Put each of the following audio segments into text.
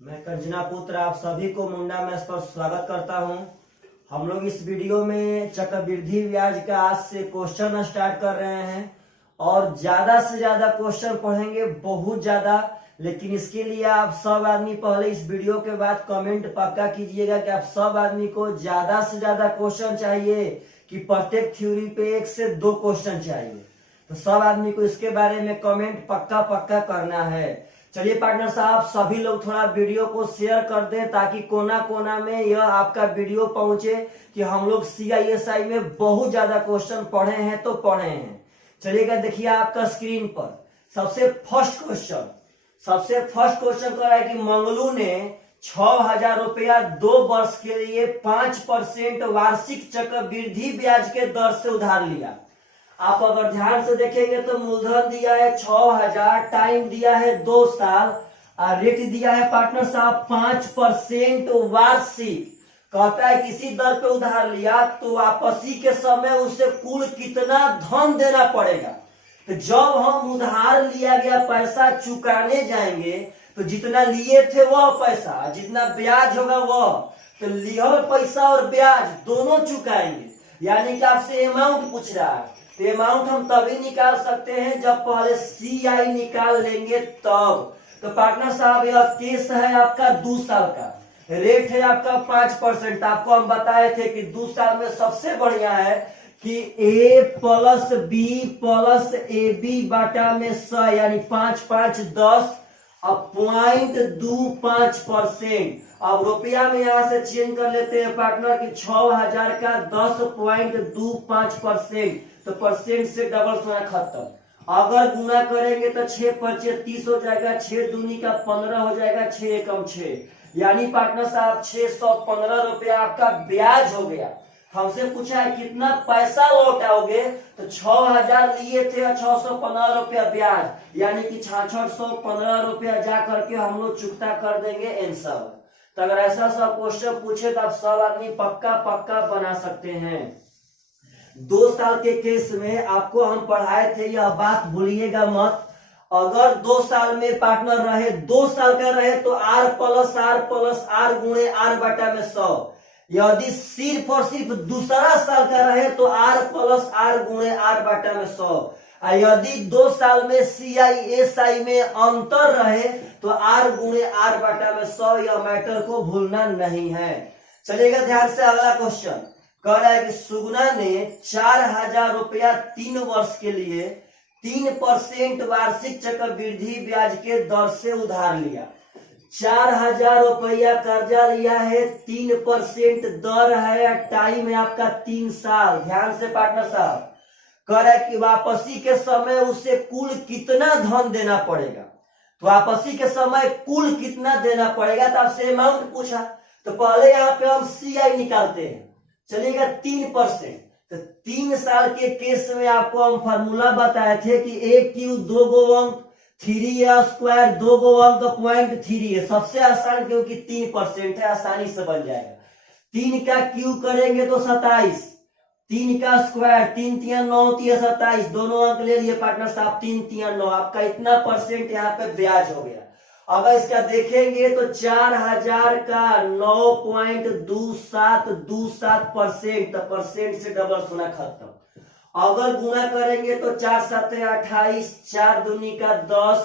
मैं कंजना पुत्र आप सभी को मुंडा मैथ्स पर स्वागत करता हूं। हम लोग इस वीडियो में चक्रवृद्धि ब्याज का आज से क्वेश्चन स्टार्ट कर रहे हैं और ज्यादा से ज्यादा क्वेश्चन पढ़ेंगे, बहुत ज्यादा। लेकिन इसके लिए आप सब आदमी पहले इस वीडियो के बाद कमेंट पक्का कीजिएगा कि आप सब आदमी को ज्यादा से ज्यादा क्वेश्चन चाहिए कि प्रत्येक थ्योरी पे 1 से 2 क्वेश्चन चाहिए। तो सब आदमी को इसके बारे में कमेंट पक्का करना है। चलिए पार्टनर साहब, सभी लोग थोड़ा वीडियो को शेयर कर दें ताकि कोना कोना में यह आपका वीडियो पहुंचे कि हम लोग CISI में बहुत ज्यादा क्वेश्चन पढ़े हैं तो पढ़े हैं। चलिएगा, देखिए आपका स्क्रीन पर सबसे फर्स्ट क्वेश्चन कर रहा है कि मंगलू ने 6,000 रुपया 2 वर्ष के लिए 5% वार्षिक चक्रवृद्धि ब्याज के दर से उधार लिया। आप अगर ध्यान से देखेंगे तो मूलधन दिया है 6,000, टाइम दिया है 2 साल और रेट दिया है पार्टनर साहब 5% वार्षिक। कहता है किसी दर पे उधार लिया तो वापसी के समय उसे कुल कितना धन देना पड़ेगा। तो जब हम उधार लिया गया पैसा चुकाने जाएंगे तो जितना लिए थे वह पैसा, जितना ब्याज होगा वह, तो लिया पैसा और ब्याज दोनों चुकाएंगे। यानी कि आपसे अमाउंट पूछ रहा है, तो अमाउंट हम तभी निकाल सकते हैं जब पहले CI निकाल लेंगे तब। तो पार्टनर साहब यह केस है आपका 2 साल का, रेट है आपका 5%। आपको हम बताए थे कि 2 साल में सबसे बढ़िया है कि A + B + AB बाटा में 100 यानी 5 5 10 अब 0.25%। अब रुपया में यहां से चेंज कर लेते हैं पार्टनर की 6,000 का 10.25%। तो परसेंट से डबल सोना खत्म। अगर गुना करेंगे तो 6 × 30 हो जाएगा, 6 दूनी का 15 हो जाएगा, 6 एकम 6, यानी पार्टनर साहब 615 रुपया आपका ब्याज हो गया। हमसे पूछा है कितना पैसा लौटाओगे, तो 6,000 लिए थे और 615 रुपया ब्याज, यानी कि 615 रुपया जा करके हम लोग चुकता कर देंगे आंसर। तो अगर ऐसा सब क्वेश्चन पूछे तो आप सब आदमी पक्का बना सकते हैं। 2 साल के केस में आपको हम पढ़ाए थे, यह बात भूलिएगा मत। अगर 2 साल में पार्टनर रहे, 2 साल का रहे तो R + R गुणे R बटा में 100। यदि सिर्फ और सिर्फ दूसरा साल का रहे तो R + R गुणे R बटा में 100। यदि 2 साल में CISI में अंतर रहे तो R गुणे R बटा में 100। यह मैटर को भूलना नहीं है। चलिएगा ध्यान से, अगला क्वेश्चन कह रहा है कि सुगना ने 4,000 रुपया 3 वर्ष के लिए 3% वार्षिक चक्रवृद्धि ब्याज के दर से उधार लिया। 4,000 रुपया कर्जा लिया है, 3% दर है, टाइम है आपका 3 साल। ध्यान से पार्टनर साहब, कह रहा है कि वापसी के समय उसे कुल कितना धन देना पड़ेगा। तो वापसी के समय कुल कितना देना पड़ेगा, तो आपसे अमाउंट पूछा तो पहले यहाँ पे हम CI निकालते हैं। चलिएगा 3%, तो 3 साल के केस में आपको हम फार्मूला बताए थे कि AQ 2 गो अंक 3A² 2 गो अंक 0.3 है। सबसे आसान क्योंकि 3% है, आसानी से बन जाएगा। 3 का क्यू करेंगे तो 27, 3 का स्क्वायर 3 × 3 = 9, 3 × 27, दोनों अंक ले लिए पार्टनर साहब, 3 × 3 = 9। आपका इतना परसेंट यहाँ पे ब्याज हो गया। अगर इसका देखेंगे तो 4,000 का 9.2727%, तो परसेंट से डबल सोना खत्म। अगर गुना करेंगे तो 4 × 7 = 28, 4 दूनी का 10,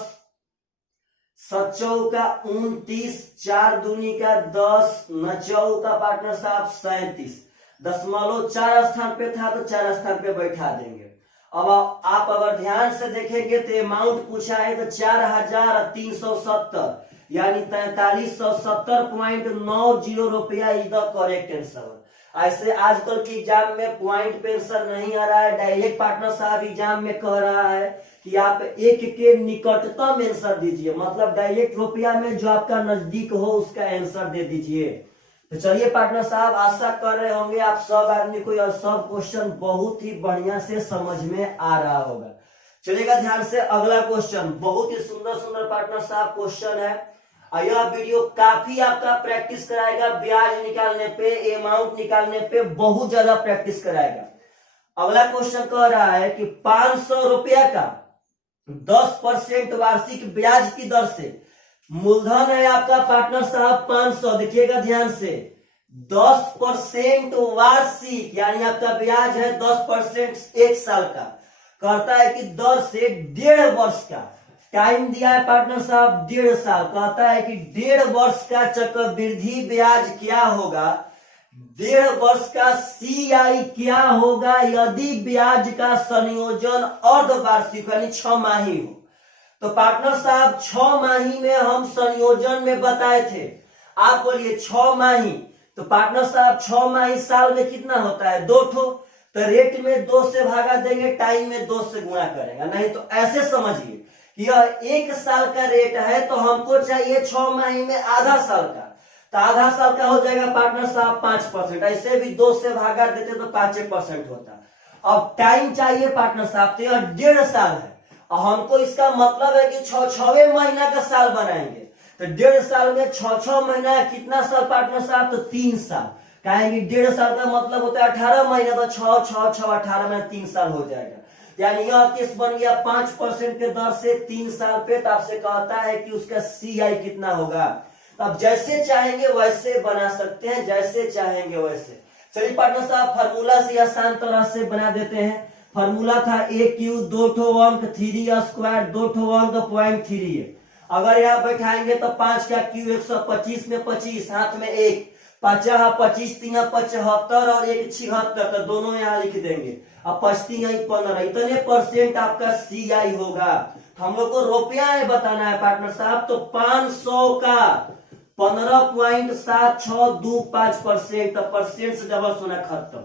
7 चौका 29, 4 दूनी का 10, 9 चौका पार्टनर साहब 37। दशमलव 4 स्थान पे था तो 4 स्थान पे बैठा देंगे। अब आप अगर ध्यान से देखेंगे तो अमाउंट पूछा है तो 4,370 यानी 4370.90 रुपया इज द करेक्ट आंसर। ऐसे आजकल के एग्जाम में पॉइंट पे आंसर नहीं आ रहा है, डायरेक्ट पार्टनर साहब एग्जाम में कह रहा है कि आप 1 के निकटतम आंसर दीजिए, मतलब डायरेक्ट रुपया में जो आपका नजदीक हो उसका आंसर दे दीजिए। तो चलिए पार्टनर साहब, आशा कर रहे होंगे आप सब आदमी को यह सब क्वेश्चन बहुत ही बढ़िया से समझ में आ रहा होगा। चलिएगा ध्यान से, अगला क्वेश्चन बहुत ही सुंदर पार्टनर साहब क्वेश्चन है। यह वीडियो काफी आपका प्रैक्टिस कराएगा, ब्याज निकालने पे, अमाउंट निकालने पे बहुत ज्यादा प्रैक्टिस कराएगा। अगला क्वेश्चन कह रहा है कि 500 रुपया का 10% वार्षिक ब्याज की दर से मूलधन है आपका पार्टनर साहब 500, देखिएगा ध्यान से। 10% वार्षिक यानी आपका ब्याज है 10% एक साल का, कहता है कि दर से 1.5 वर्ष का टाइम दिया है पार्टनर साहब 1.5 साल, कहता है कि 1.5 वर्ष का चक्रवृद्धि ब्याज क्या होगा, 1.5 वर्ष का CI क्या होगा यदि ब्याज का संयोजन अर्धवार्षिक यानी 6 माही हो। तो पार्टनर साहब 6 माही में हम संयोजन में बताए थे, आप बोलिए 6 माही, तो पार्टनर साहब 6 माही साल में कितना होता है 2 ठो, तो रेट में 2 से भागा देंगे, टाइम में 2 से गुणा करेगा, नहीं तो ऐसे समझिए कि यह 1 साल का रेट है तो हमको चाहिए 6 माही में आधा साल का, तो आधा साल का हो जाएगा पार्टनर साहब 5%, ऐसे भी 2 से भागा देते तो 5% होता। अब टाइम चाहिए पार्टनर साहब, तो यह 1.5 साल है, और हमको इसका मतलब है कि 6 महीना का साल बनाएंगे, तो 1.5 साल में 6 महीना कितना साल पार्टनर साहब, तो 3 साल, कहेंगे 1.5 साल का मतलब होता है 18 महीना, तो 6 18 में 3 साल हो जाएगा, यानी यह केस बन गया 5% के दर से 3 साल पे। तो आपसे कहता है कि उसका CI कितना होगा, अब जैसे चाहेंगे वैसे बना सकते हैं, जैसे चाहेंगे वैसे। चलिए पार्टनर साहब फार्मूला से आसान तरह से बना देते हैं। फार्मूला था AQ 2 ठो अंक 3 स्क्वायर 2 ठो अंक 0.3 है। अगर यहाँ बैठाएंगे तो 5 का Q 125 में 25, हाथ में 1, 5 25 3 75 और 1 76, तो दोनों यहाँ लिख देंगे, अब 25 15, इतने परसेंट आपका CI होगा। हम लोग को रुपया में बताना है पार्टनर साहब, तो 500 का 15.7625%, तो परसेंट से डबल सोना खत्म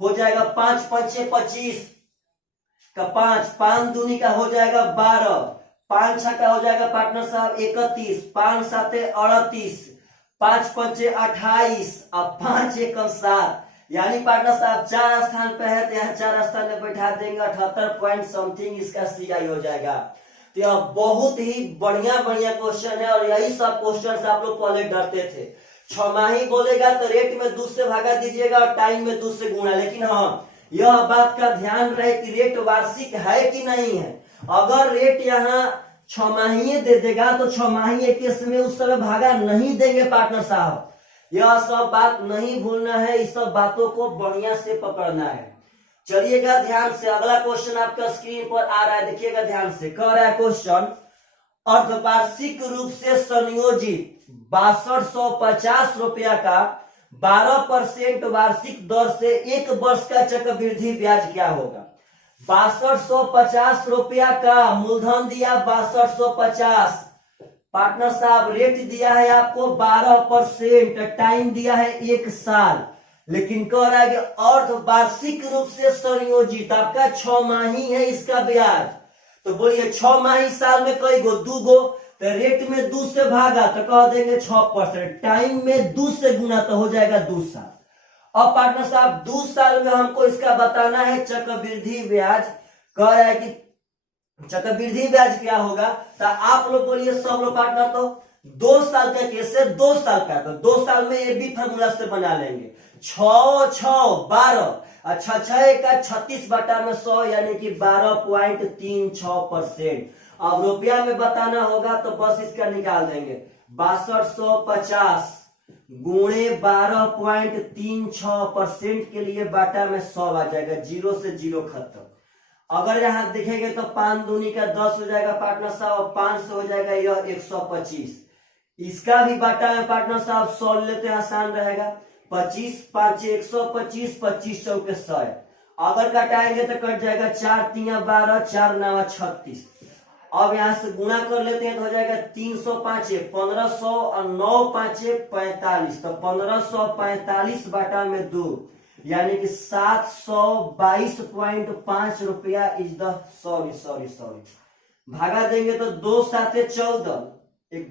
हो जाएगा। 5 5 25 का 5 दूनी का हो जाएगा 12, 5 6 का हो जाएगा पार्टनर साहब 31, 5 7 38, 5 5 28 और 5 1 7, यानी पार्टनर साहब 4 स्थान पे है तो यहाँ 4 स्थान में बैठा देंगे, 78 पॉइंट समथिंग इसका CI हो जाएगा। तो यह बहुत ही बढ़िया क्वेश्चन है, और यही सब क्वेश्चन आप लोग पहले डरते थे। 6 माही बोलेगा तो रेट में 2 से भागा दीजिएगा और टाइम में 2 से गुणा, लेकिन हाँ यह बात का ध्यान रहे कि रेट वार्षिक है कि नहीं है। अगर रेट यहाँ 6 माही दे देगा तो 6 माही केस में उस समय भागा नहीं देंगे पार्टनर साहब, यह सब बात नहीं भूलना है, इस सब बातों को बढ़िया से पकड़ना है। चलिएगा ध्यान से, अगला क्वेश्चन आपका स्क्रीन पर आ रहा है, देखिएगा ध्यान से। कह रहा है क्वेश्चन, अर्धवार्षिक रूप से संयोजित 6250 रुपया का 12% वार्षिक दर से 1 वर्ष का चक्रवृद्धि ब्याज क्या होगा। 6250 रुपया का मूलधन दिया 6250, पार्टनर साहब रेट दिया है आपको 12%, टाइम दिया है 1 साल, लेकिन कह रहा है कि अर्धवार्षिक रूप से संयोजित आपका 6 माही है इसका ब्याज, तो बोलिए 6 माही साल में कई गो 2 गो, तो रेट में 2 से भागा तो कह देंगे 6%, टाइम में 2 से गुना तो हो जाएगा 2 साल। अब पार्टनर साहब 2 साल में हमको इसका बताना है चक्रवृद्धि ब्याज, कह रहा है कि चक्रवृद्धि ब्याज क्या होगा, तो आप लोग बोलिए सब लोग पार्टनर, तो 2 साल का कैसे 2 साल का, तो 2 साल में ये भी फार्मूला से बना लेंगे, 6 6 12, अच्छा 6 का 36 बटा में 100 यानी कि 12.36%। अब रुपया में बताना होगा तो बस इसका निकाल देंगे, 6250 गुणे 12.36% के लिए बाटा में 100 आ जाएगा, 0 से 0 खत्म। अगर यहाँ देखेंगे तो 5 दूनी का 10 हो जाएगा पार्टनर साहब, 5 से हो जाएगा यह 125, इसका भी बाटा में पार्टनर साहब 100 लेते हैं, आसान रहेगा, 25 5 125, 25 चौके 100, अगर कटाएंगे तो कट जाएगा 4 3 12, 4 9 36। अब यहाँ से गुणा कर लेते हैं तो हो जाएगा 305 1500 और 9 5 45, तो 1545 बाटा में 2 यानी कि 722.5 रुपया इज द सॉरी भागा देंगे तो 2 7 14,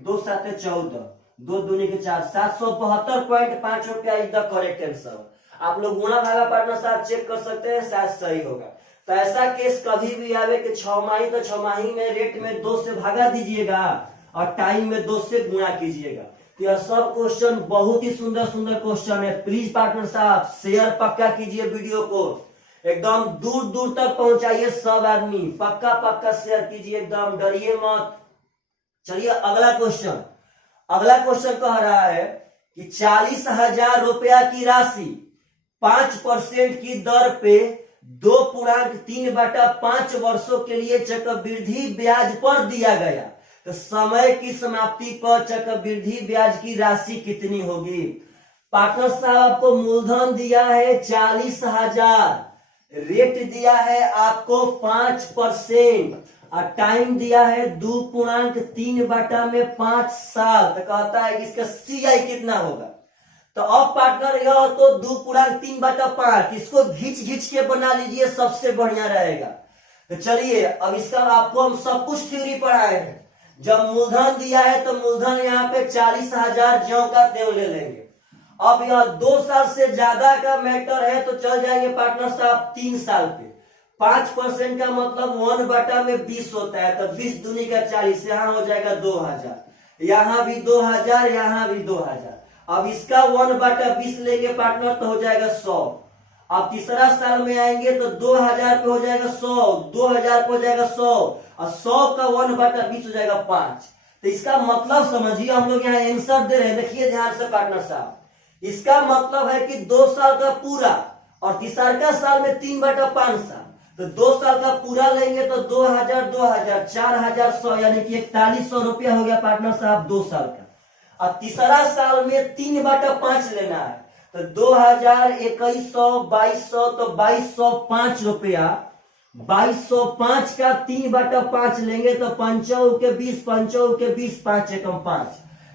2 7 14, 2 दूनी के 4, 772.5 रुपया इज द करेक्ट आंसर। आप लोग गुणा भागा पार्टनर साहब चेक कर सकते हैं, शायद सही होगा। तो ऐसा केस कभी भी आवे कि 6 माही तो 6 माही में रेट में 2 से भागा दीजिएगा और टाइम में 2 से गुणा कीजिएगा। तो यह सब क्वेश्चन बहुत ही सुंदर क्वेश्चन है। प्लीज पार्टनर साहब शेयर पक्का कीजिए, वीडियो को एकदम दूर दूर तक पहुंचाइए, सब आदमी पक्का शेयर कीजिए, एकदम डरिए मत। चलिए अगला क्वेश्चन, अगला क्वेश्चन कह रहा है कि 40,000 रुपया की राशि 5% की दर पे 2.3/5 वर्षों के लिए चक्रवृद्धि ब्याज पर दिया गया, तो समय की समाप्ति पर चक्रवृद्धि ब्याज की राशि कितनी होगी। पार्टनर साहब आपको मूलधन दिया है 40,000, रेट दिया है आपको 5% और टाइम दिया है 2.3/5 साल, तो कहता है कि इसका CI कितना होगा। तो अब पार्टनर यह तो 2.3/5, इसको घिंच घिंच के बना लीजिए, सबसे बढ़िया रहेगा। तो चलिए अब इसका आपको हम सब कुछ थ्योरी पढ़ाए हैं। जब मूलधन दिया है तो मूलधन यहाँ पे 40,000 ज्यों का त्यों ले लेंगे। अब यह 2 साल से ज्यादा का मैटर है तो चल जाएंगे पार्टनर साहब 3 साल पे। 5% का मतलब 1/20 होता है, तो 20 दूनी का 40, यहाँ हो जाएगा 2,000, यहाँ भी 2,000, यहाँ भी 2,000। अब इसका 1/20 लेंगे पार्टनर तो हो जाएगा 100। अब तीसरा साल में आएंगे तो 2,000 पे हो जाएगा 100, 2,000 पे हो जाएगा 100 और 100 का 1/20 हो जाएगा 5। तो इसका मतलब समझिए, हम लोग यहाँ आंसर दे रहे हैं, देखिए ध्यान से पार्टनर साहब। इसका मतलब है कि 2 साल का पूरा और तीसरा साल में 3/5 साल, तो 2 साल का पूरा लेंगे तो 2,000, 2,000, 4,100 यानी कि 4100 रुपया हो गया पार्टनर साहब 2 साल का। अब तीसरा साल में 3/5 लेना है, तो 2,000, 2,100, 2,200, तो 2,205 रुपया। 2,205 का 3/5 लेंगे तो 5 के 20, 5 के 20, 5 एकम 5,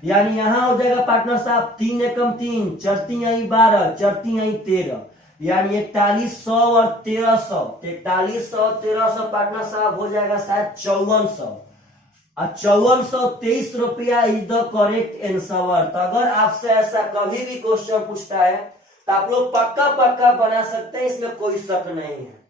यानी यहां हो जाएगा पार्टनर साहब 3 एकम 3, 4 3 12, 4 3 13, यानी 4100 और 1300, 4100 और 1300 पार्टनर साहब हो जाएगा शायद 5400 और 5423 रुपया इज द करेक्ट आंसर। तो अगर आपसे ऐसा कभी भी क्वेश्चन पूछता है तो आप लोग पक्का पक्का बना सकते हैं, इसमें कोई शक नहीं है।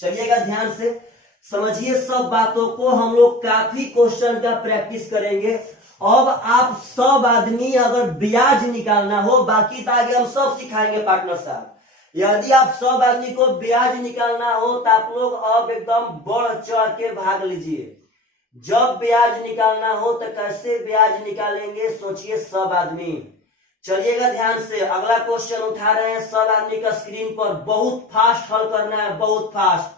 चलिएगा ध्यान से समझिए, सब बातों को हम लोग काफी क्वेश्चन का प्रैक्टिस करेंगे। अब आप सब आदमी अगर ब्याज निकालना हो, बाकी तो आगे हम सब सिखाएंगे पार्टनर साहब। यदि आप सब आदमी को ब्याज निकालना हो तो आप लोग अब एकदम बढ़ चढ़ के भाग लीजिए। जब ब्याज निकालना हो तो कैसे ब्याज निकालेंगे सोचिए सब आदमी। चलिएगा ध्यान से, अगला क्वेश्चन उठा रहे हैं सब आदमी का स्क्रीन पर। बहुत फास्ट हल करना है, बहुत फास्ट,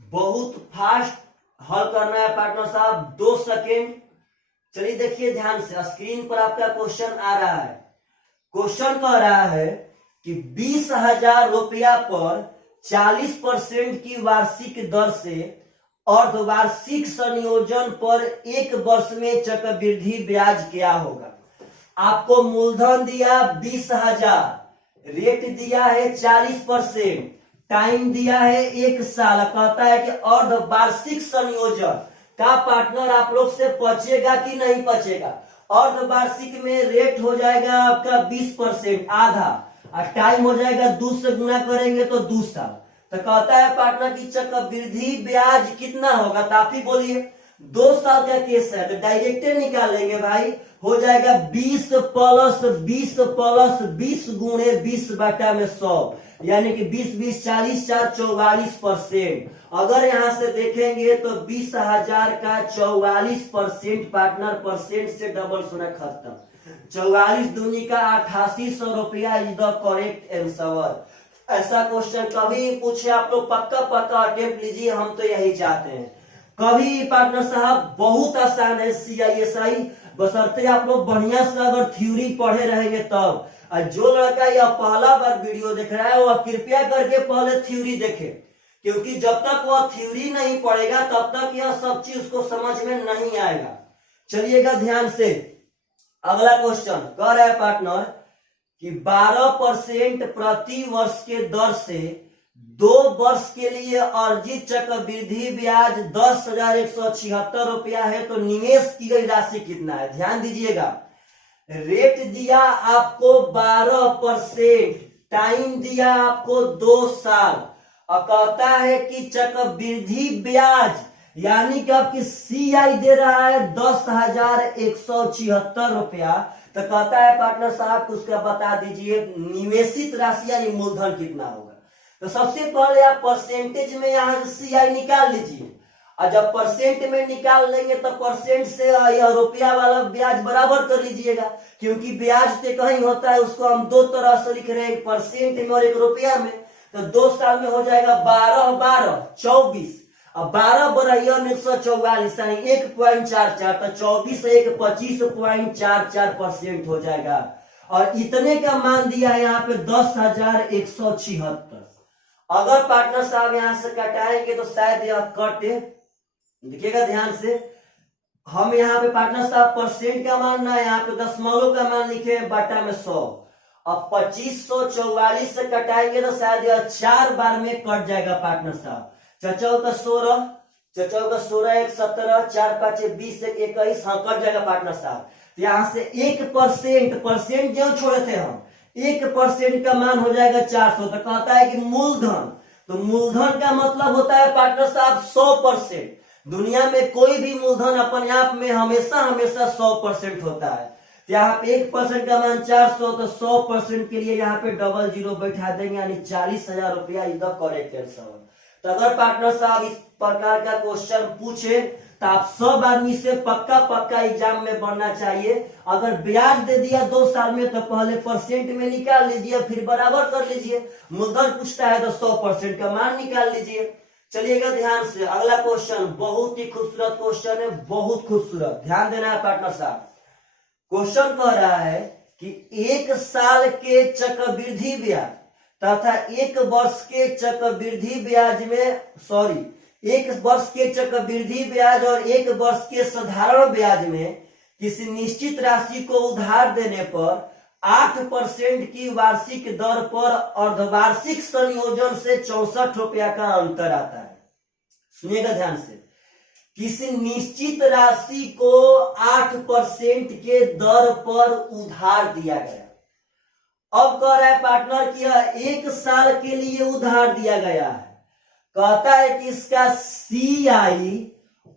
बहुत फास्ट हल करना है पार्टनर साहब, 2 सेकेंड। चलिए देखिए ध्यान से, स्क्रीन पर आपका क्वेश्चन आ रहा है। क्वेश्चन कह रहा है कि 20,000 रुपया पर 40% की वार्षिक दर से अर्धवार्षिक संयोजन पर 1 वर्ष में चक्रवृद्धि ब्याज क्या होगा। आपको मूलधन दिया 20,000, रेट दिया है 40%, टाइम दिया है 1 साल, कहता है कि अर्धवार्षिक संयोजन का पार्टनर आप लोग से बचेगा कि नहीं बचेगा। अर्धवार्षिक में रेट हो जाएगा आपका 20%, आधा, और टाइम हो जाएगा 2 से गुना करेंगे तो 2 साल। तो कहता है पार्टनर की चक्रवृद्धि ब्याज कितना होगा, तो आप ही बोलिए। 2 साल का केस है तो डायरेक्ट निकाल लेंगे भाई, हो जाएगा 20 प्लस 20 प्लस 20 गुणे 20/100, यानी कि 20 20 40 4 44%। अगर यहां से देखेंगे तो 20,000 का 44% पार्टनर, परसेंट से डबल सुना खत्म, 44 दूनी का 8800 रुपया इज द करेक्ट आंसर। ऐसा क्वेश्चन कभी पूछे आप लोग पक्का पक्का अटेम्प्ट लीजिए, हम तो यही चाहते हैं। कभी पार्टनर साहब बहुत आसान है CISI, बशर्ते आप लोग बढ़िया से अगर थ्योरी पढ़े रहेंगे तब। जो लड़का यह पहला बार वीडियो देख रहा है वह कृपया करके पहले थ्योरी देखे, क्योंकि जब तक वह थ्योरी नहीं पढ़ेगा तब तक यह सब चीज उसको समझ में नहीं आएगा। चलिएगा ध्यान से, अगला क्वेश्चन कह रहा है पार्टनर कि 12% प्रति वर्ष के दर से 2 वर्ष के लिए अर्जित चक्रवृद्धि ब्याज 10,176 रुपया है, तो निवेश की गई राशि कितना है। ध्यान दीजिएगा, रेट दिया आपको 12%, टाइम दिया आपको 2 साल, और कहता है कि चक्रवृद्धि ब्याज यानी कि आपकी CI दे रहा है 10,176 रुपया। तो कहता है पार्टनर साहब उसका बता दीजिए निवेशित राशि यानी मूलधन कितना होगा। तो सबसे पहले आप परसेंटेज में यहां से CI निकाल लीजिए और जब परसेंट में निकाल लेंगे तो परसेंट से यह रुपया वाला ब्याज बराबर कर लीजिएगा, क्योंकि ब्याज तो कहीं होता है, उसको हम दो तरह से लिख रहे हैं, एक परसेंट में और एक रुपया में। तो 2 साल में हो जाएगा 12 12 24, अब 12 बराबर 144 यानी 1.44, तो 24 से 1 25.44% हो जाएगा। और इतने का मान दिया है यहाँ पे 10,176। अगर पार्टनर साहब यहाँ से कटाएंगे तो शायद यह कटे, देखिएगा ध्यान से। हम यहाँ पे पार्टनर साहब परसेंट का मान ना, यहाँ पे दशमलव का मान लिखे बटा में 100। अब 2544 से कटाएंगे तो शायद यह 4 बार में कट जाएगा पार्टनर साहब। चौचौ का 16, 1 17, 4 5 20 21, हाँ कट जाएगा पार्टनर साहब। तो यहाँ से 1% परसेंट जो छोड़े थे हम, 1% का मान हो जाएगा 400। तो कहता है कि मूलधन, तो मूलधन का मतलब होता है पार्टनर साहब 100%। दुनिया में कोई भी मूलधन अपने आप में हमेशा 100% होता है। यहाँ पे 1% का मान 400, तो 100% के लिए यहाँ पे डबल जीरो बैठा देंगे, यानी 40,000 रुपया इज द करेक्ट आंसर। तो अगर पार्टनर साहब इस प्रकार का क्वेश्चन पूछे तो आप सब आदमी से पक्का एग्जाम में बनना चाहिए। अगर ब्याज दे दिया 2 साल में तो पहले परसेंट में निकाल लीजिए, फिर बराबर कर लीजिए। मूलधन पूछता है तो 100% का मान निकाल लीजिए। चलिएगा ध्यान से, अगला क्वेश्चन बहुत ही खूबसूरत क्वेश्चन है, बहुत खूबसूरत, ध्यान देना है पार्टनर साहब। क्वेश्चन कह रहा है कि 1 साल के चक्रवृद्धि ब्याज तथा 1 वर्ष के चक्रवृद्धि ब्याज में 1 वर्ष के चक्रवृद्धि ब्याज और 1 वर्ष के साधारण ब्याज में किसी निश्चित राशि को उधार देने पर 8% की वार्षिक दर पर अर्धवार्षिक संयोजन से 64 रुपया का अंतर आता है। सुनिएगा ध्यान से, किसी निश्चित राशि को 8% के दर पर उधार दिया गया। अब कह रहा है पार्टनर कि यह 1 साल के लिए उधार दिया गया है। कहता है कि इसका CI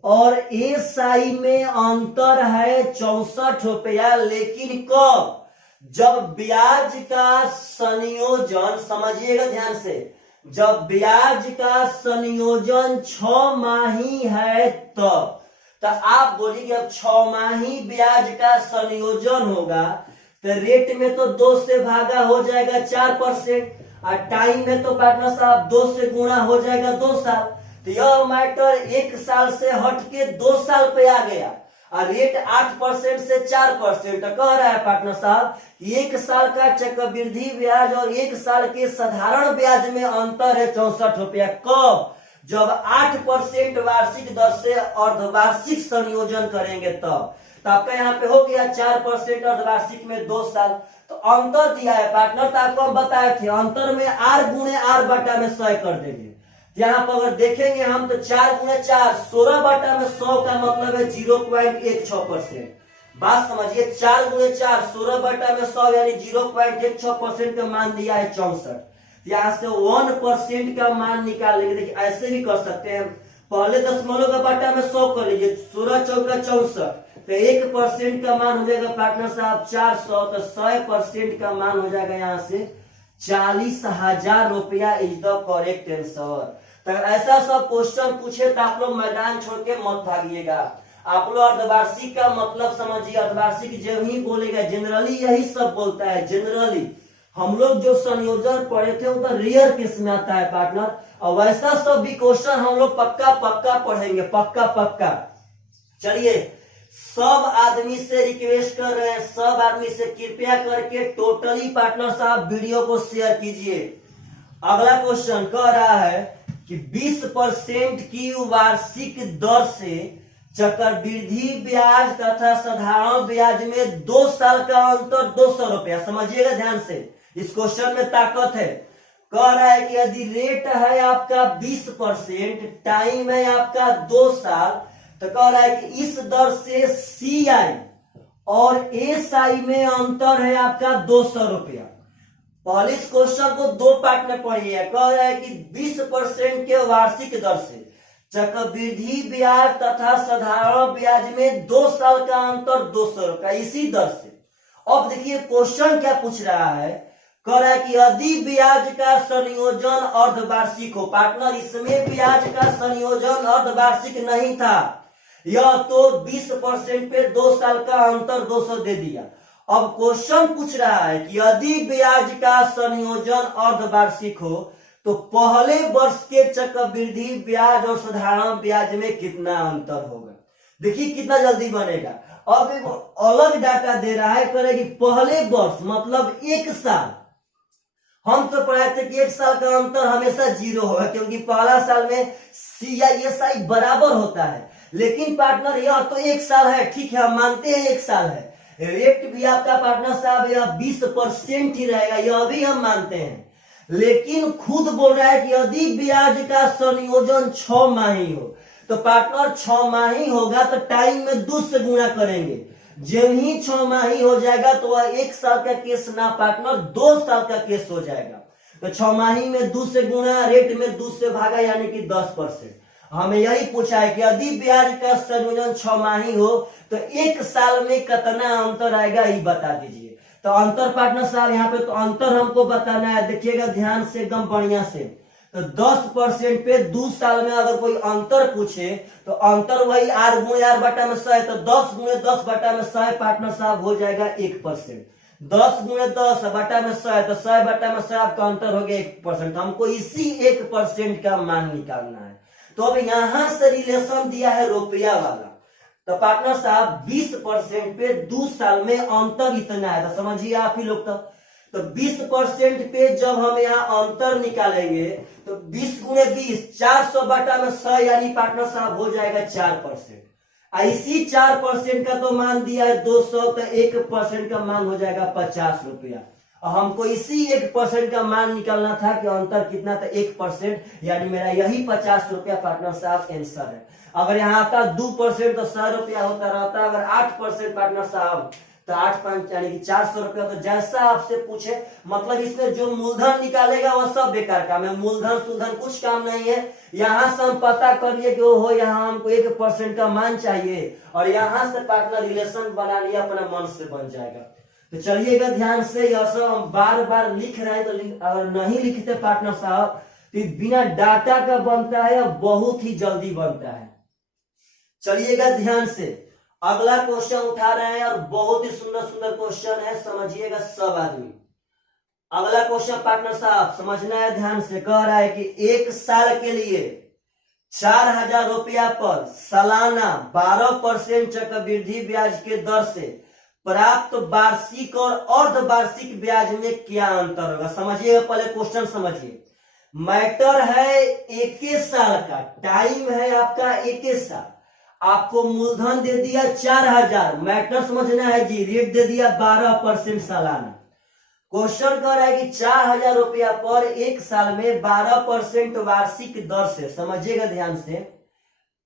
और SI में अंतर है 64 रुपया, लेकिन कब? जब ब्याज का संयोजन, समझिएगा ध्यान से, जब ब्याज का संयोजन 6 माही है तब। तो आप बोलिए अब 6 माही ब्याज का संयोजन होगा तो रेट में तो 2 से भागा हो जाएगा 4%, और टाइम में तो पार्टनर साहब 2 से गुणा हो जाएगा 2 साल। तो यह मैटर 1 साल से हट के 2 साल पे आ गया, और रेट 8% से 4%। कह रहा है पार्टनर साहब 1 साल का चक्रवृद्धि ब्याज और 1 साल के साधारण ब्याज में अंतर है 64 रुपया। कब? जब 8% वार्षिक दर से अर्धवार्षिक संयोजन करेंगे तब। तो आपका यहाँ पे हो गया 4% अर्धवार्षिक में 2 साल। तो अंतर दिया है पार्टनर, तो आपको हम बताए थे अंतर में R गुणे R बटा में 100 कर देंगे। यहाँ पर अगर देखेंगे हम तो 4 गुणे 4 16 बटा में 100 का मतलब है 0.16%। बात समझिए, 4 गुणे 4 16 बटा में 100 यानी 0.16% का मान दिया है 64। यहाँ से 1% का मान निकाल लेंगे। देखिए ऐसे भी कर सकते हैं, पहले दशमलव का बटा में 100 कर लीजिए, 16 चौका 64, तो 1% का मान हो जाएगा पार्टनर साहब 400, तो 100% का मान हो जाएगा यहाँ से 40,000 रुपया इज द करेक्ट आंसर। तो ऐसा सब क्वेश्चन पूछे तो आप लोग मैदान छोड़ के मत भागिएगा। आप लोग अर्धवार्षिक का मतलब समझिए, अर्धवार्षिक जब ही बोलेगा जनरली यही सब बोलता है। जनरली हम लोग जो संयोजन पढ़े थे वो तो रेयर केस में आता है पार्टनर, और वैसा सब भी क्वेश्चन हम लोग पक्का पढ़ेंगे, पक्का। चलिए, सब आदमी से रिक्वेस्ट कर रहे हैं, सब आदमी से कृपया करके टोटली पार्टनर साहब वीडियो को शेयर कीजिए। अगला क्वेश्चन कह रहा है कि 20% की वार्षिक दर से चक्रवृद्धि ब्याज तथा साधारण ब्याज में 2 साल का अंतर 200 रुपया। समझिएगा ध्यान से, इस क्वेश्चन में ताकत है। कह रहा है कि यदि रेट है आपका 20%, टाइम है आपका 2 साल, तो कह रहा है कि इस दर से CI और SI में अंतर है आपका 200 रुपया। पहले इस क्वेश्चन को 2 पार्ट में पढ़िए। कह रहा है कि 20% के वार्षिक दर से चक्रवृद्धि ब्याज तथा साधारण ब्याज में 2 साल का अंतर 200 रुपया, इसी दर से। अब देखिए क्वेश्चन क्या पूछ रहा है, कह रहा है कि यदि ब्याज का संयोजन अर्धवार्षिक हो, पार्टनर इसमें ब्याज का संयोजन अर्धवार्षिक नहीं था, यह तो 20% पे 2 साल का अंतर 200 दे दिया। अब क्वेश्चन पूछ रहा है कि यदि ब्याज का संयोजन अर्धवार्षिक हो तो पहले वर्ष के चक्रवृद्धि ब्याज और साधारण ब्याज में कितना अंतर होगा। देखिए कितना जल्दी बनेगा। अब एक अलग डाटा दे रहा है, करे कि पहले वर्ष मतलब 1 साल, हम तो पढ़ाए थे कि 1 साल का अंतर हमेशा 0 होगा, क्योंकि पहला साल में CISI बराबर होता है। लेकिन पार्टनर यह तो 1 साल है, ठीक है हम मानते हैं 1 साल है। रेट भी आपका पार्टनर साहब यह 20% ही रहेगा, यह भी हम मानते हैं। लेकिन खुद बोल रहा है कि यदि ब्याज का संयोजन 6 माही हो तो पार्टनर 6 माही होगा तो टाइम में 2 से गुणा करेंगे। जब ही 6 माही हो जाएगा तो वह 1 साल का केस ना पार्टनर 2 साल का केस हो जाएगा। तो 6 माही में 2 से गुणा, रेट में 2 से भागा, यानी कि 10%। हमें यही पूछा है कि यदि ब्याज का संयोजन 6 माही हो तो 1 साल में कितना अंतर आएगा, ये बता दीजिए। तो अंतर पार्टनर साहब यहाँ पे तो अंतर हमको बताना है, देखिएगा ध्यान से एकदम बढ़िया से। तो 10% पे 2 साल में अगर कोई अंतर पूछे तो अंतर वही R गुणे R बटा में 100 है, तो 10 गुणे 10 बटा में 100 पार्टनर साहब हो जाएगा 1%। 10 गुणे 10 बटा में 100 है तो 100 बटा में 100 आपका अंतर हो गया 1%। हमको इसी 1% का मान निकालना है। तो अब यहां से रिलेशन दिया है रुपया वाला, तो पार्टनर साहब 20% पे 2 साल में अंतर इतना है, तो समझिए आप ही लोग। तो 20% पे जब हम यहाँ अंतर निकालेंगे तो 20 गुणे 20 400 बटा में 100, यानी पार्टनर साहब हो जाएगा 4%। इसी 4% का तो मान दिया है 200, तो 1% का मान हो जाएगा 50 रुपया। और हमको इसी 1% का मान निकालना था कि अंतर कितना था 1%, यानी मेरा यही 50 रुपया पार्टनर साहब आंसर है। अगर यहाँ आता 2% तो 100 रुपया होता रहता, अगर 8% पार्टनर साहब तो 8×5 यानी कि 400 रुपया। तो जैसा आपसे पूछे, मतलब इसमें जो मूलधन निकालेगा वह सब बेकार काम है, मूलधन सुलधन कुछ काम नहीं है। यहाँ से हम पता कर लिए कि ओहो यहाँ हमको 1% का मान चाहिए, और यहाँ से पार्टनर रिलेशन बना लिया, अपना मन से बन जाएगा। तो चलिएगा ध्यान से, यह सब हम बार बार लिख रहे हैं, तो अगर नहीं लिखते पार्टनर साहब तो बिना डाटा का बनता है, बहुत ही जल्दी बनता है। चलिएगा ध्यान से, अगला क्वेश्चन उठा रहे हैं और बहुत ही सुंदर सुंदर क्वेश्चन है, समझिएगा सब आदमी। अगला क्वेश्चन पार्टनर साहब समझना है ध्यान से, कह रहा है कि 1 साल के लिए 4000 रुपया पर सालाना 12% चक्रवृद्धि ब्याज के दर से प्राप्त वार्षिक और अर्धवार्षिक ब्याज में क्या अंतर होगा। समझिएगा, पहले क्वेश्चन समझिए। मैटर है 1 साल का, टाइम है आपका 1 साल, आपको मूलधन दे दिया 4000, मैटर समझना है जी, रेट दे दिया 12% सालाना। क्वेश्चन कह रहा है कि 4000 रुपया पर 1 साल में 12% वार्षिक दर से, समझिएगा ध्यान से,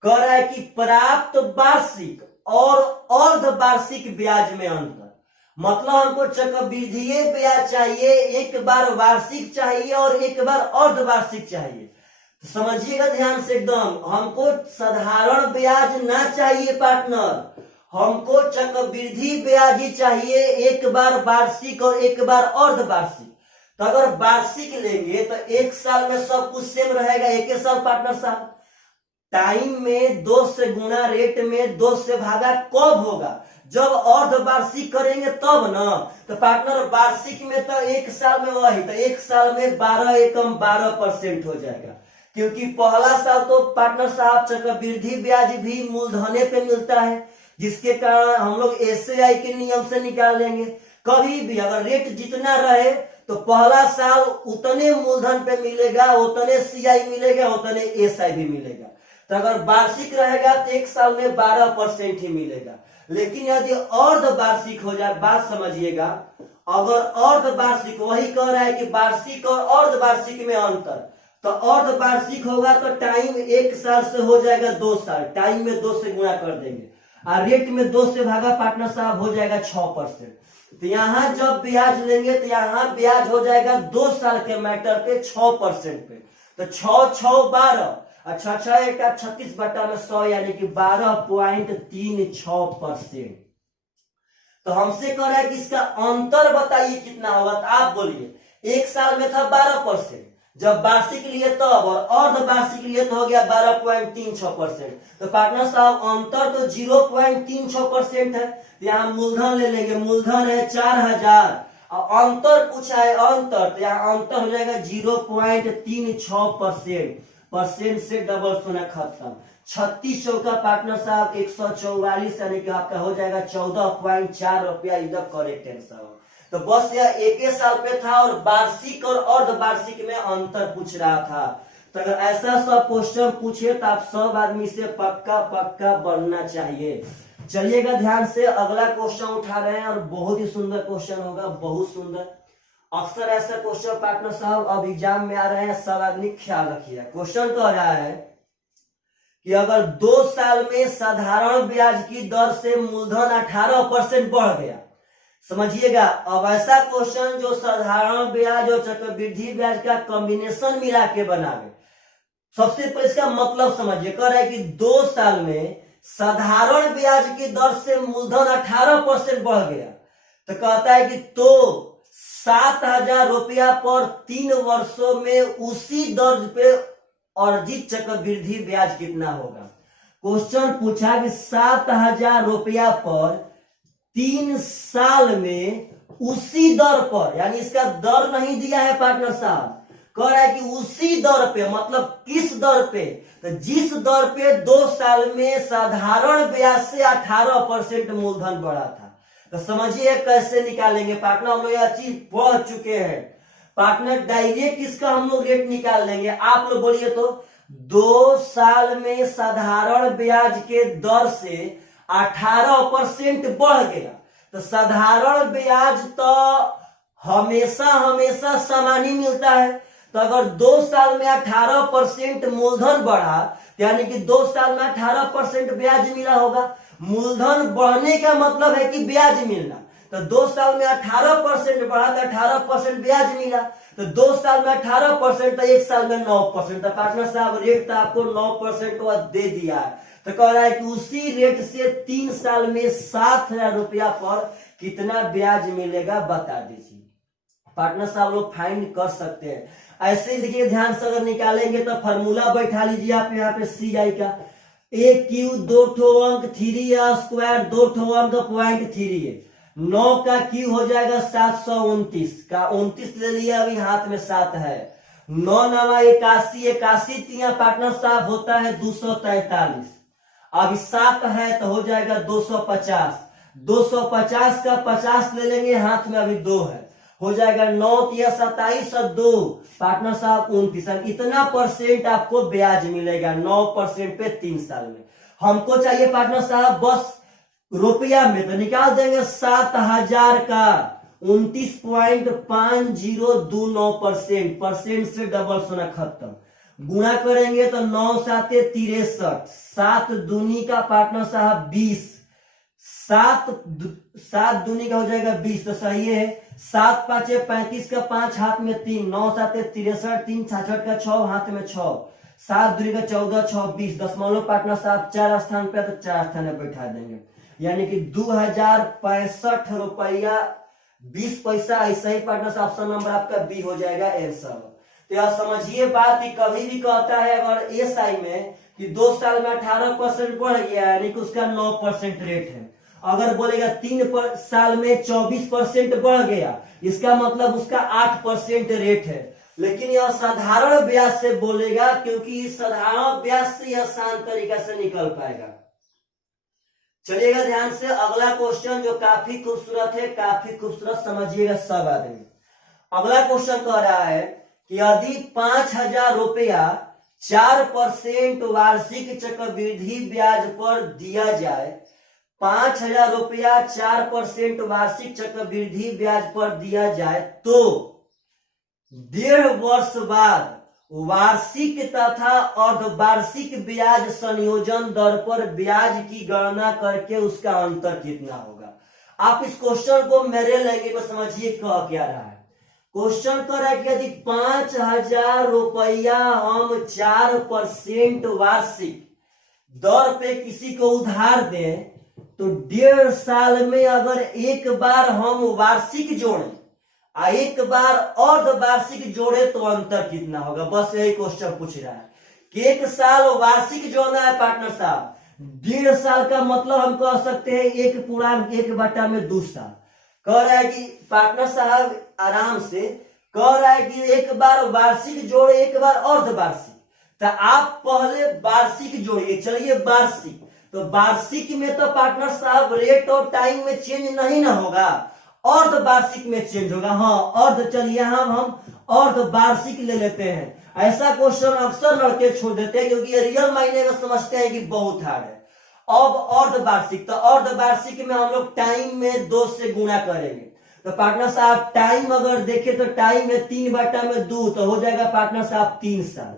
कह रहा है कि प्राप्त वार्षिक और अर्धवार्षिक ब्याज में अंतर। मतलब हमको चक्रवृद्धि ब्याज चाहिए, एक बार वार्षिक चाहिए और एक बार अर्धवार्षिक चाहिए। तो समझिएगा ध्यान से एकदम, हमको साधारण ब्याज ना चाहिए पार्टनर, हमको चक्रवृद्धि ब्याज ही चाहिए, एक बार वार्षिक और एक बार अर्धवार्षिक। तो अगर वार्षिक लेंगे तो 1 साल में सब कुछ सेम रहेगा, 1 साल पार्टनर साहब। टाइम में 2 से गुणा, रेट में 2 से भागा, कब होगा जब अर्धवार्षिक करेंगे तब ना। तो पार्टनर वार्षिक में तो 1 साल में वही, तो 1 साल में 12 एकम 12% हो जाएगा, क्योंकि पहला साल तो पार्टनर साहब चक्रवृद्धि ब्याज भी मूलधने पे मिलता है, जिसके कारण हम लोग SAI के नियम से निकाल लेंगे। कभी भी अगर रेट जितना रहे तो पहला साल उतने मूलधन पे मिलेगा, उतने CI मिलेगा, उतने SI भी मिलेगा। तो अगर वार्षिक रहेगा तो 1 साल में 12% ही मिलेगा। लेकिन यदि अर्धवार्षिक हो जाए, बात समझिएगा, अगर अर्धवार्षिक, वही कह रहा है कि वार्षिक और अर्धवार्षिक में अंतर, तो अर्धवार्षिक होगा तो टाइम 1 साल से हो जाएगा 2 साल, टाइम में 2 से गुणा कर देंगे, और रेट में 2 से भागा पार्टनर साहब हो जाएगा 6%। तो यहाँ जब ब्याज लेंगे तो यहाँ ब्याज हो जाएगा 2 साल के मैटर पे 6% पे, तो 6 6 12, अच्छा 6 1 36 बटा में 100, यानी कि 12.36%। तो हमसे कह रहा है कि इसका अंतर बताइए कितना होगा, तो आप बोलिए एक साल में था 12%, जब वार्षिक लिए तब, और अर्ध वार्षिक लिए तो हो गया 12.36%। तो पार्टनर साहब अंतर तो 0.36% है। तो यहाँ मूलधन ले लेंगे, मूलधन है 4000, और अंतर पूछा है अंतर, तो यहाँ अंतर हो जाएगा 0.36%। परसेंट से डबल शून्य खत्म। 36 चौका पार्टनर साहब 144, यानी कि आपका हो जाएगा 14.4 रुपया। इधर करेक्ट आंसर। तो बस यह एक ही साल पे था और वार्षिक और अर्धवार्षिक में अंतर पूछ रहा था। तो अगर ऐसा सब क्वेश्चन पूछे तो आप सब आदमी से पक्का पक्का बनना चाहिए। चलिएगा ध्यान से, अगला क्वेश्चन उठा रहे हैं और बहुत ही सुंदर क्वेश्चन होगा, बहुत सुंदर। अक्सर ऐसा क्वेश्चन पार्टनर साहब अब एग्जाम में आ रहे हैं, सब आदमी ख्याल रखिए। क्वेश्चन कह रहा है कि अगर 2 साल में साधारण ब्याज की दर से मूलधन 18% बढ़ गया, समझिएगा। अब ऐसा क्वेश्चन जो साधारण ब्याज और चक्रवृद्धि ब्याज का कॉम्बिनेशन मिला के बनावे। सबसे पहले इसका मतलब समझिए, कह रहा है कि 2 साल में साधारण ब्याज की दर से मूलधन 18% बढ़ गया, तो कहता है कि तो 7000 रुपया पर 3 वर्षों में उसी दर पे अर्जित चक्रवृद्धि ब्याज कितना होगा। क्वेश्चन पूछा कि 7000 रुपया पर 3 साल में उसी दर पर, यानी इसका दर नहीं दिया है पार्टनर साहब, कह रहा है कि उसी दर पे, मतलब किस दर पे, तो जिस दर पे 2 साल में साधारण ब्याज से 18% मूलधन बढ़ा था। तो समझिए कैसे निकालेंगे पार्टनर, हम लोग यह चीज पढ़ चुके हैं पार्टनर। डायरेक्ट इसका हम लोग रेट निकाल लेंगे। आप लोग बोलिए तो 2 साल में साधारण ब्याज के दर से 18% बढ़ गया, तो साधारण ब्याज तो हमेशा हमेशा समान ही मिलता है। तो अगर 2 साल में 18% मूलधन बढ़ा, यानी कि 2 साल में 18% ब्याज मिला होगा। मूलधन बढ़ने का मतलब है कि ब्याज मिलना। तो 2 साल में 18% बढ़ा तो 18% ब्याज मिला। तो 2 साल में 18% तो 1 साल में 9%। तो पार्टनर साहब रेट तो आपको 9% दे दिया है। तो कह रहा है कि उसी रेट से 3 साल में 7000 रुपया पर कितना ब्याज मिलेगा बता दीजिए। पार्टनर साहब लोग फाइंड कर सकते हैं। ऐसे ही देखिए ध्यान से अगर निकालेंगे तो फॉर्मूला बैठा लीजिए आप यहाँ पे CI का। ए क्यू 2 ठो अंक 3 स्क्वायर 2 ठो अंक 0.3 है। 9 का क्यू हो जाएगा 729 का 29 ले लिया, अभी हाथ में 7 है। 9 9 81, 81 तिया पार्टनर साहब होता है 243। अभी 7 है तो हो जाएगा 250। 250 का 50 ले लेंगे, हाथ में अभी 2 है, हो जाएगा 9 तिया 27 और 2 पार्टनर साहब 29। इतना परसेंट आपको ब्याज मिलेगा 9% पे 3 साल में। हमको चाहिए पार्टनर साहब बस रुपया में, तो निकाल देंगे 7000 का 29.5029%। परसेंट से डबल शून्य खत्म। गुणा करेंगे तो 9 7 63, 7 दूनी का पार्टनर साहब 20, 7 दूनी का हो जाएगा 20, तो सही है। 7 5 35 का 5 हाथ में 3, 9 7 63, 3 66 का 6 हाथ में 6, 7 दूनी का 14, 6 20। दशमलव पार्टनर साहब 4 स्थान पे तो 4 स्थान में बैठा देंगे, यानी कि 2065 रुपया 20 पैसा। ऐसा ही पार्टनर साहब ऑप्शन नंबर आपका बी हो जाएगा आंसर। तो यह समझिए बात कि कभी भी कहता है अगर SI में कि 2 साल में 18% बढ़ गया, यानी कि उसका 9% रेट है। अगर बोलेगा 3 साल में 24% बढ़ गया, इसका मतलब उसका 8% रेट है। लेकिन यह साधारण ब्याज से बोलेगा, क्योंकि साधारण ब्याज से यह आसान तरीका से निकल पाएगा। चलिएगा ध्यान से, अगला क्वेश्चन जो काफी खूबसूरत है, काफी खूबसूरत, समझिएगा सब आदमी। अगला क्वेश्चन कह रहा है कि यदि 5000 रुपया 4% वार्षिक चक्रवृद्धि ब्याज पर दिया जाए, 5000 रुपया 4% वार्षिक चक्रवृद्धि ब्याज पर दिया जाए, तो 1.5 वर्ष बाद वार्षिक तथा अर्धवार्षिक ब्याज संयोजन दर पर ब्याज की गणना करके उसका अंतर कितना होगा। आप इस क्वेश्चन को मेरे लैंग्वेज में समझिए कह क्या रहा है। क्वेश्चन कर रहा है कि यदि 5000 रुपया हम 4% वार्षिक दर पे किसी को उधार दें, तो 1.5 साल में अगर एक बार हम वार्षिक जोड़ें, एक बार अर्धवार्षिक जोड़े तो अंतर कितना होगा, बस यही क्वेश्चन पूछ रहा है कि एक साल वार्षिक जोड़ना है पार्टनर साहब, 1.5 साल का मतलब हम कह सकते हैं 1/2 साल। कह रहा है कि पार्टनर साहब आराम से कह रहा है कि एक बार वार्षिक जोड़े एक बार अर्धवार्षिक, तो आप पहले वार्षिक जोड़िए। चलिए वार्षिक, तो वार्षिक में तो पार्टनर साहब रेट और टाइम में चेंज नहीं ना होगा, अर्धवार्षिक में चेंज होगा। हाँ अर्ध, चलिए हम अर्धवार्षिक ले लेते हैं। ऐसा क्वेश्चन अक्सर लड़के छोड़ देते हैं क्योंकि ये रियल मायने में समझते हैं कि बहुत हार्ड है। अब अर्धवार्षिक, तो अर्धवार्षिक में हम लोग टाइम में 2 से गुणा करेंगे। तो पार्टनर साहब टाइम अगर देखे तो टाइम में 3/2 तो हो जाएगा पार्टनर साहब 3 साल।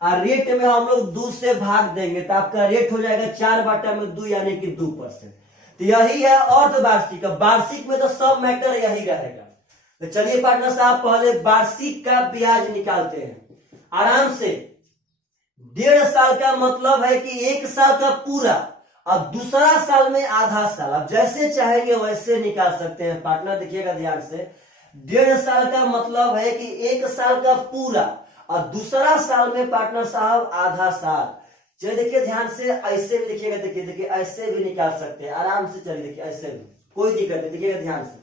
और रेट में हम लोग 2 से भाग देंगे तो आपका रेट हो जाएगा 4/2 यानी कि 2%। तो यही है अर्धवार्षिक। वार्षिक में तो सब मैटर यही रहेगा। तो चलिए पार्टनर साहब पहले वार्षिक का ब्याज निकालते हैं आराम से। 1.5 साल का मतलब है कि 1 साल का पूरा और दूसरा साल में आधा साल। अब जैसे चाहेंगे वैसे निकाल सकते हैं पार्टनर, देखिएगा ध्यान से। 1.5 साल का मतलब है कि 1 साल का पूरा और दूसरा साल में पार्टनर साहब आधा साल। चलिए देखिए ध्यान से, ऐसे भी देखिएगा, देखिए ऐसे भी निकाल सकते हैं आराम से। चलिए देखिए ऐसे भी कोई दिक्कत नहीं, देखिएगा ध्यान से।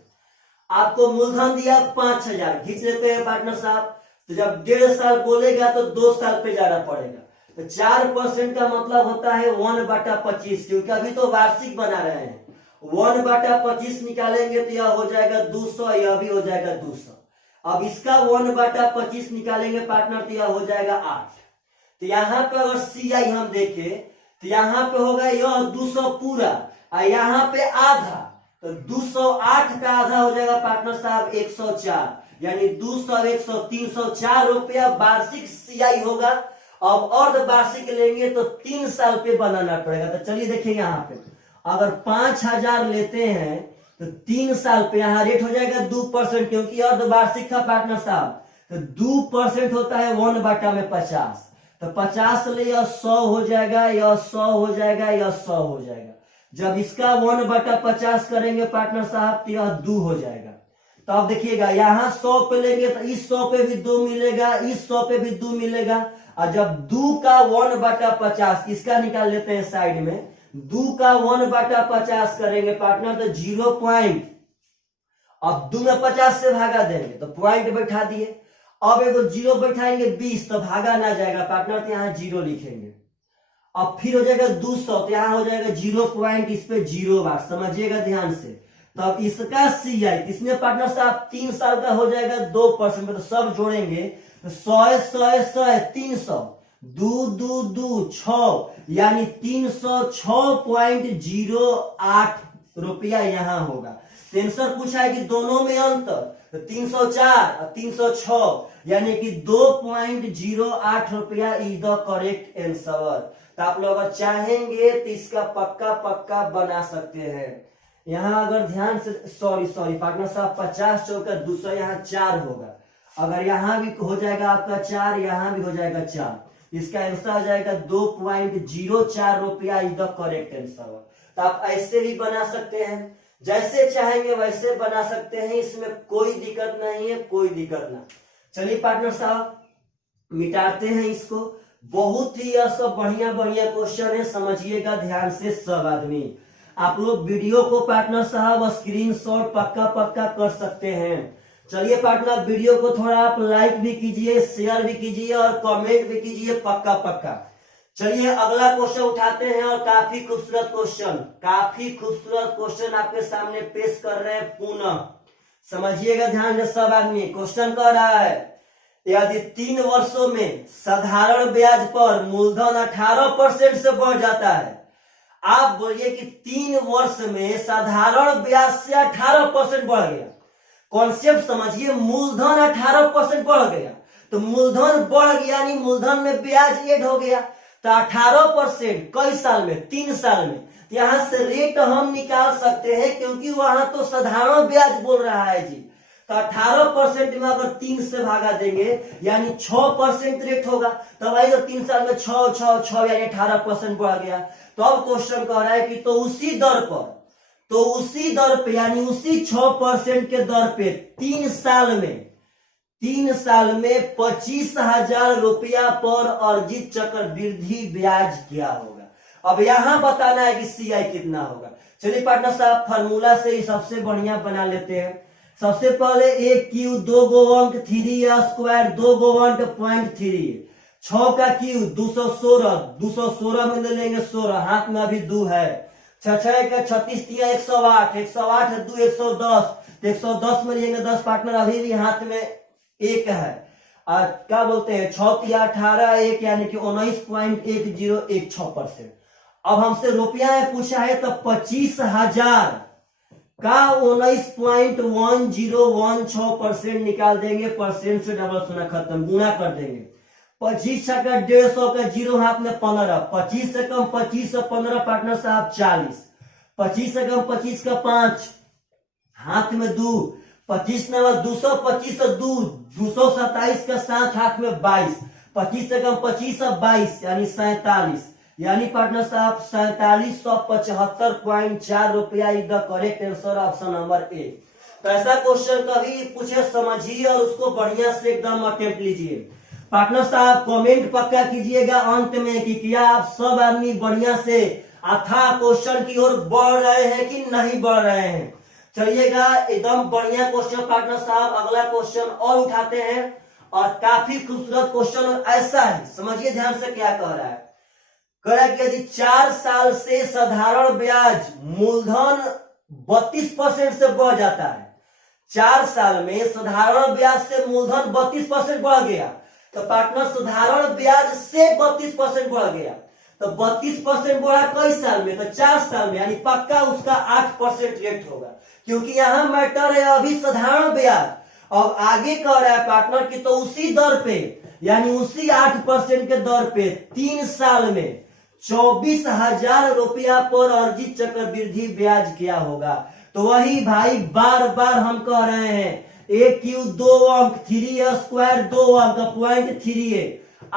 आपको मूलधन दिया 5,000, खींच लेते हैं पार्टनर साहब। तो जब 1.5 साल बोलेगा तो 2 साल पे जाना पड़ेगा। तो 4% का मतलब होता है 1/25, क्योंकि अभी तो वार्षिक बना रहे हैं। 1/25 निकालेंगे तो यह हो जाएगा 200, यह भी हो जाएगा 200। अब इसका 1/25 निकालेंगे पार्टनर तो यह हो जाएगा 8। तो यहाँ पे अगर CI हम देखें तो यहाँ पे होगा यह 200 पूरा और यहाँ पे आधा, तो 208 का आधा हो जाएगा पार्टनर साहब 104, यानी 200 100 304 रुपया वार्षिक CI होगा। अब अर्धवार्षिक लेंगे तो 3 साल पे बनाना पड़ेगा। तो चलिए देखिए यहाँ पे अगर 5,000 लेते हैं तो 3 साल पे यहाँ रेट हो जाएगा 2%, क्योंकि अर्धवार्षिक था पार्टनर साहब। तो 2% होता है 1/50। तो 50 ले यह 100 हो जाएगा, यह 100 हो जाएगा, यह 100 हो जाएगा। जब इसका 1/50 करेंगे पार्टनर साहब तो यह 2 हो जाएगा। तो अब देखिएगा यहाँ 100 पे लेंगे तो इस 100 पे भी 2 मिलेगा, इस 100 पे भी 2 मिलेगा। और जब 2 का 1/50 इसका निकाल लेते हैं साइड में, 2 का 1/50 करेंगे पार्टनर तो 0 पॉइंट, अब 2 में 50 से भागा देंगे तो पॉइंट बैठा दिए। अब एगो 0 बैठाएंगे 20 तो भागा ना जाएगा पार्टनर, तो यहाँ 0 लिखेंगे। अब फिर हो जाएगा 200 तो यहाँ हो जाएगा 0 पॉइंट, इस पे 0 बार, समझिएगा ध्यान से। तो अब इसका CI इसमें पार्टनर साहब 3 साल का हो जाएगा 2%, तो सब जोड़ेंगे तो 100 300 2 6 यानी 306.08 रुपया यहाँ होगा। टेंसर पूछा है कि दोनों में अंतर, तो 304 और 306 यानी कि 2.08 रुपया इज द करेक्ट आंसर। तो आप लोग अगर चाहेंगे तो इसका पक्का बना सकते हैं। यहाँ अगर ध्यान से, सॉरी पार्टनर साहब 50 चौका 200, यहाँ 4 होगा। अगर यहाँ भी हो जाएगा आपका 4, यहाँ भी हो जाएगा 4, इसका आंसर आ जाएगा 2.04 रुपया इज द करेक्ट आंसर। तो आप ऐसे भी बना सकते हैं, जैसे चाहेंगे वैसे बना सकते हैं, इसमें कोई दिक्कत नहीं है, कोई दिक्कत ना। चलिए पार्टनर साहब मिटाते हैं इसको। बहुत ही यह सब बढ़िया क्वेश्चन है, समझिएगा ध्यान से सब आदमी। आप लोग वीडियो को पार्टनर साहब स्क्रीनशॉट पक्का कर सकते हैं। चलिए पार्टनर वीडियो को थोड़ा आप लाइक भी कीजिए, शेयर भी कीजिए और कमेंट भी कीजिए पक्का। चलिए अगला क्वेश्चन उठाते हैं और काफी खूबसूरत क्वेश्चन आपके सामने पेश कर रहे हैं पुनः। समझिएगा ध्यान से सब आदमी। क्वेश्चन कह रहा है यदि 3 वर्षों में साधारण ब्याज पर मूलधन 18% से बढ़ जाता है। आप बोलिए कि 3 वर्ष में साधारण ब्याज से 18% बढ़ गया। कॉन्सेप्ट समझिए, मूलधन 18% बढ़ गया, तो मूलधन बढ़ गया यानी मूलधन में ब्याज ऐड हो गया। तो 18% कई साल में? 3 साल में। तो यहां से रेट हम निकाल सकते हैं क्योंकि वहां तो साधारण ब्याज बोल रहा है जी। तो 18% में अगर 3 से भागा देंगे यानी 6% रेट होगा। तब भाई तो 3 साल में 6 यानी 18% बढ़ गया। तो अब क्वेश्चन कह रहा है कि तो उसी दर पर तो उसी दर पे यानी उसी 6% के दर पे 3 साल में 25,000 रुपया पर अर्जित चक्रवृद्धि ब्याज क्या होगा। अब यहां बताना है कि सीआई कितना होगा। चलिए पार्टनर साहब फार्मूला से ही सबसे बढ़िया बना लेते हैं। सबसे पहले एक क्यू 2 गो अंक 3 स्क्वायर 2 गो अंक 0.3 6 का क्यू 216 में ले लेंगे 16 हाथ में अभी 2 है 6 का 36 108 108 2 110 110 में लेंगे 10 पार्टनर अभी भी हाथ में 1 है। और क्या बोलते हैं 6 18 1 यानी कि 19.1016%। अब हमसे रुपया में पूछा है तो 25,000 का 19.1016% निकाल देंगे। परसेंट से डबल शून्य खत्म गुना कर देंगे। 25 का 150 का 0 हाथ में 15 25 से कम 25 से 15 पार्टनर साहब 40 25 से कम 25 का 5 हाथ में 2 25 नंबर 225 से 2 227 का 7 हाथ में 22 25 से कम 25 से 22 यानी 47 यानी पार्टनर साहब 4775.4 रुपया is the correct answer option number A. तो ऐसा क्वेश्चन कभी पूछे समझिए और उसको बढ़िया से एकदम अटेम्प्ट लीजिए। पार्टनर साहब कमेंट पक्का कीजिएगा अंत में कि क्या आप सब आदमी बढ़िया से अथाह क्वेश्चन की ओर बढ़ रहे हैं कि नहीं बढ़ रहे हैं। चलिएगा एकदम बढ़िया क्वेश्चन पार्टनर साहब अगला क्वेश्चन और उठाते हैं और काफी खूबसूरत क्वेश्चन ऐसा है समझिए ध्यान से क्या कह रहा है। कह रहा है कि यदि 4 साल से साधारण ब्याज मूलधन 32% से बढ़ जाता है 4 साल में साधारण ब्याज से मूलधन 32% बढ़ गया तो पार्टनर साधारण ब्याज से 32% बढ़ गया तो 32% बढ़ा कई साल में तो 4 साल में यानी पक्का उसका 8% रेट होगा क्योंकि यहां मैटर है अभी साधारण ब्याज। अब आगे कह रहा है पार्टनर की तो उसी दर पे यानी उसी 8% के दर पे 3 साल में 24,000 रुपया पर अर्जित चक्रवृद्धि ब्याज क्या होगा। तो वही भाई बार बार हम कह रहे हैं एक क्यू 2 अंक 3 स्क्वायर 2 अंक 0.3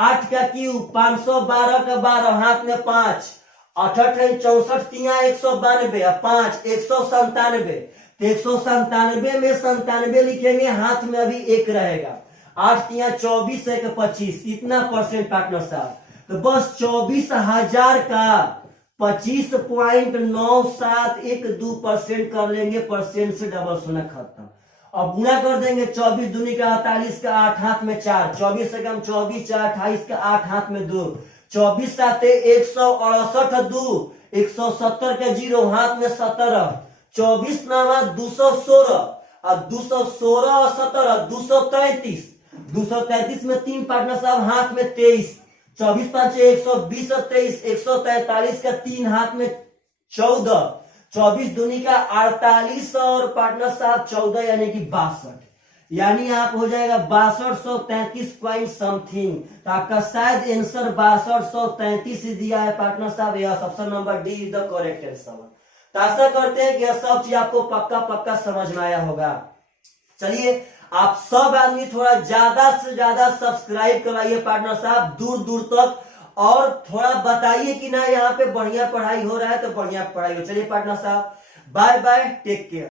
8 का क्यू 512 का 12 हाथ में 5 68 64 192 5 197 197 में 97 लिखेंगे हाथ में अभी 1 रहेगा 8 24 1 25 इतना परसेंट पार्टनर साहब। तो बस 24,000 का 25.9712% कर लेंगे परसेंट से डबल शून्य खत्म। अब गुना कर देंगे 24 दूनी का 48 का 8 हाथ में 4 24 से कम 24 4 28 का 8 हाथ में 2 24 साते 168 2 170 का 0 हाथ में 17 24 नामा 216 और 216 और 17 233 में 3 पार्टनर साहब हाथ में 23 24 5 120 23 143 का 3 हाथ में 14 24 दूनी का 48 और पार्टनर साहब 14 यानी कि 62 यानी आप हो जाएगा 6233 पॉइंट समथिंग। तो आपका शायद आंसर 6233 दिया है पार्टनर साहब। यह option number D is the correct answer. तो आशा करते हैं कि यह सब चीज आपको पक्का समझ में आया होगा। चलिए आप सब आदमी थोड़ा ज्यादा से ज्यादा सब्सक्राइब करवाइए पार्टनर साहब दूर दूर तक और थोड़ा बताइए कि ना यहाँ पे बढ़िया पढ़ाई हो रहा है तो बढ़िया पढ़ाई हो। चलिए पार्टनर साहब बाय बाय टेक केयर।